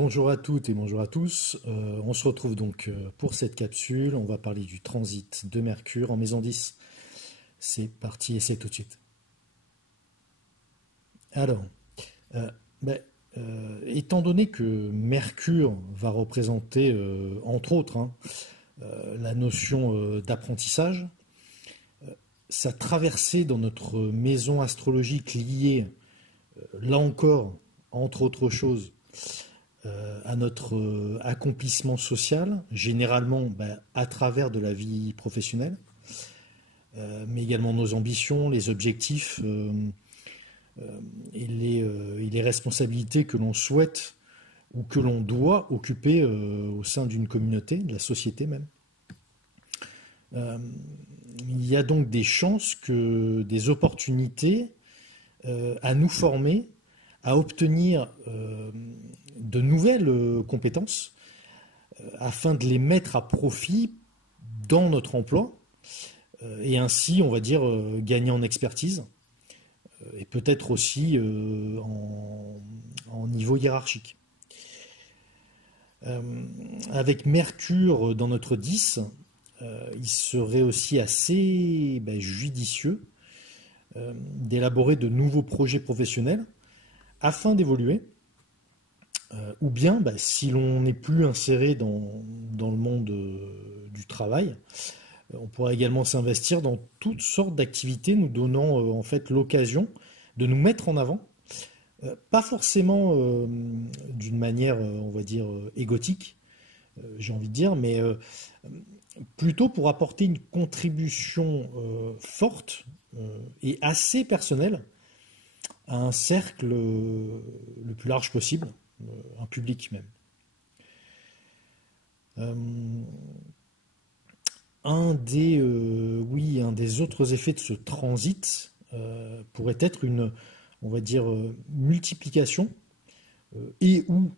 Bonjour à toutes et bonjour à tous. On se retrouve donc pour cette capsule. On va parler du transit de Mercure en maison 10. C'est parti et c'est tout de suite. Alors, euh, ben, étant donné que Mercure va représenter, entre autres, la notion d'apprentissage, sa traversée dans notre maison astrologique liée, là encore, entre autres choses, à notre accomplissement social, généralement à travers de la vie professionnelle, mais également nos ambitions, les objectifs et les responsabilités que l'on souhaite ou que l'on doit occuper au sein d'une communauté, de la société même. Il y a donc des chances que des opportunités à nous former, à obtenir de nouvelles compétences afin de les mettre à profit dans notre emploi et ainsi, on va dire, gagner en expertise et peut-être aussi en niveau hiérarchique. Avec Mercure dans notre 10, il serait aussi assez judicieux d'élaborer de nouveaux projets professionnels afin d'évoluer, ou bien, si l'on n'est plus inséré dans le monde du travail, on pourra également s'investir dans toutes sortes d'activités nous donnant en fait l'occasion de nous mettre en avant, pas forcément d'une manière, on va dire, égotique, j'ai envie de dire, mais plutôt pour apporter une contribution forte et assez personnelle à un cercle le plus large possible, un public même. Un des autres effets de ce transit pourrait être une, on va dire, multiplication et ou,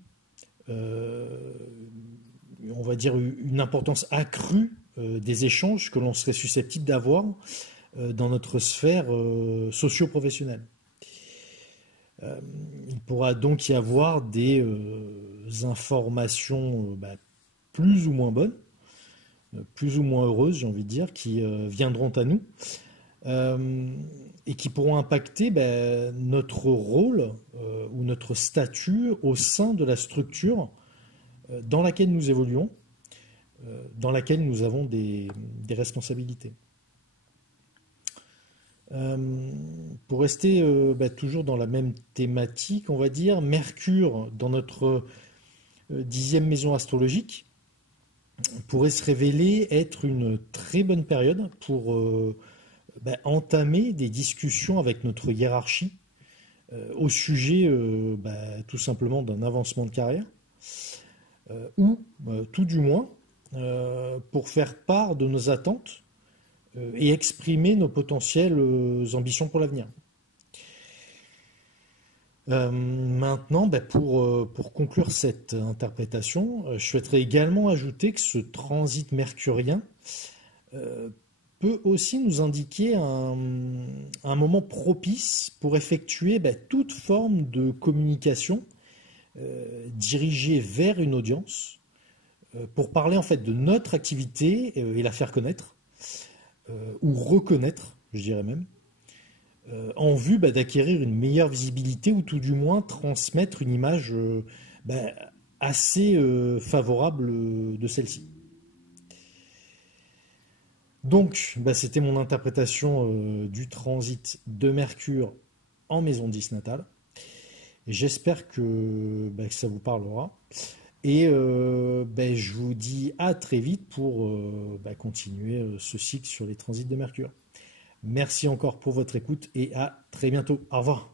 on va dire, une importance accrue des échanges que l'on serait susceptible d'avoir dans notre sphère socio-professionnelle. Il pourra donc y avoir des informations plus ou moins bonnes, plus ou moins heureuses, j'ai envie de dire, qui viendront à nous et qui pourront impacter notre rôle ou notre statut au sein de la structure dans laquelle nous évoluons, dans laquelle nous avons des responsabilités. Pour rester toujours dans la même thématique, on va dire, Mercure dans notre 10e maison astrologique pourrait se révéler être une très bonne période pour entamer des discussions avec notre hiérarchie au sujet tout simplement d'un avancement de carrière ou tout du moins pour faire part de nos attentes et exprimer nos potentielles ambitions pour l'avenir. Maintenant, pour conclure cette interprétation, je souhaiterais également ajouter que ce transit mercurien peut aussi nous indiquer un moment propice pour effectuer toute forme de communication dirigée vers une audience pour parler en fait de notre activité et la faire connaître ou reconnaître, je dirais même, en vue d'acquérir une meilleure visibilité ou tout du moins transmettre une image assez favorable de celle-ci. Donc, c'était mon interprétation du transit de Mercure en maison 10 natale. J'espère que ça vous parlera. Et je vous dis à très vite pour continuer ce cycle sur les transits de Mercure. Merci encore pour votre écoute et à très bientôt. Au revoir.